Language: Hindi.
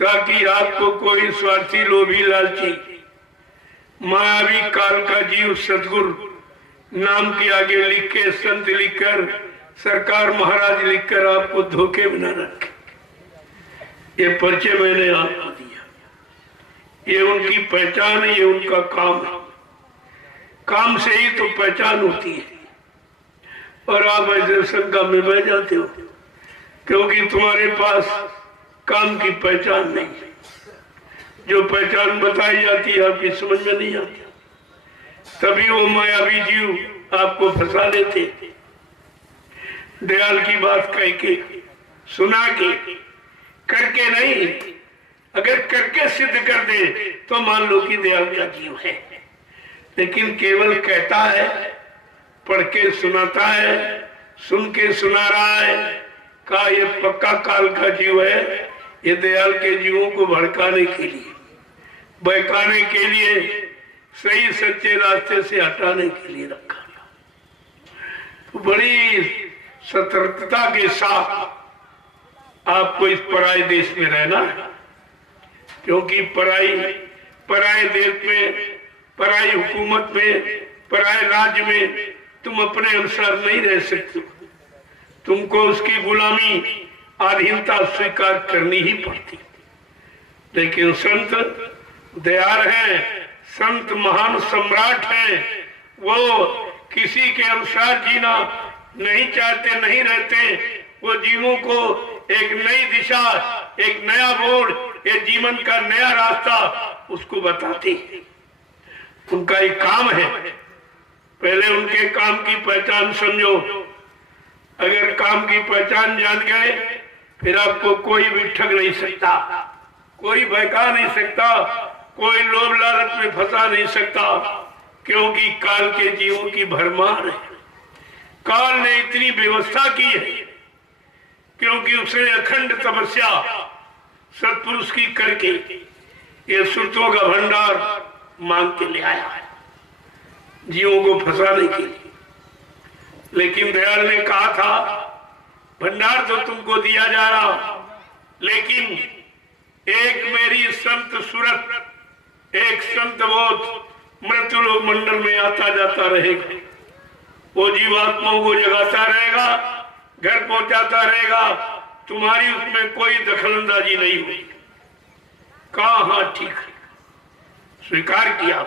ताकि आपको कोई स्वार्थी, लोभी, लालची, मायावी काल का जीव सतगुरु नाम के आगे लिख के, संत लिखकर, सरकार महाराज लिखकर आपको धोखे में न रखे। ये परिचय मैंने आपको दिया, ये उनकी पहचान है, ये उनका काम है। काम से ही तो पहचान होती है। और आप ऐसे शंका में बह जाते हो क्योंकि तुम्हारे पास काम की पहचान नहीं है। जो पहचान बताई जाती है आपकी समझ में नहीं आती, तभी वो मायावी जीव आपको फंसा लेते। दयाल की बात कह के, सुना के, करके नहीं। अगर करके सिद्ध कर दे तो मान लो कि दयाल का जीव है, लेकिन केवल कहता है, पढ़ के सुनाता है, सुन के सुना रहा है, का ये पक्का काल का जीव है। ये दयाल के जीवों को भड़काने के लिए, बहकाने के लिए, सही सच्चे रास्ते से हटाने के लिए रखा। तो बड़ी सतर्कता के साथ आपको इस पराये देश में रहना है, क्योंकि पराये देश में, पराई हुकूमत में, पराये राज्य में तुम अपने अनुसार नहीं रह सकते। तुमको उसकी गुलामी, अधीनता स्वीकार करनी ही पड़ती। लेकिन संत दयाल हैं, संत महान सम्राट हैं। वो किसी के अनुसार जीना नहीं चाहते, नहीं रहते। वो जीवों को एक नई दिशा, एक नया बोर्ड, एक जीवन का नया रास्ता उसको बताते। उनका एक काम है। पहले उनके काम की पहचान समझो। अगर काम की पहचान जान गए फिर आपको कोई भी ठग नहीं सकता, कोई बहका नहीं सकता, कोई लोभ लालच में फंसा नहीं सकता, क्योंकि काल के जीवों की भरमार है। काल ने इतनी व्यवस्था की है क्योंकि उसने अखंड तपस्या सत्पुरुष की करके ये श्रुतों का भंडार मांग के ले आया है जीवों को फंसाने के लिए। लेकिन दयाल ने कहा था, भंडार तो तुमको दिया जा रहा, लेकिन एक मेरी संत सूरत, एक संत बोध मृत्युलोक मंडल में आता जाता रहेगा। वो जीवात्माओं को जगाता रहेगा, घर पहुंचाता रहेगा। तुम्हारी उसमें कोई दखलंदाजी नहीं हुई। कहा हाँ ठीक है, स्वीकार किया।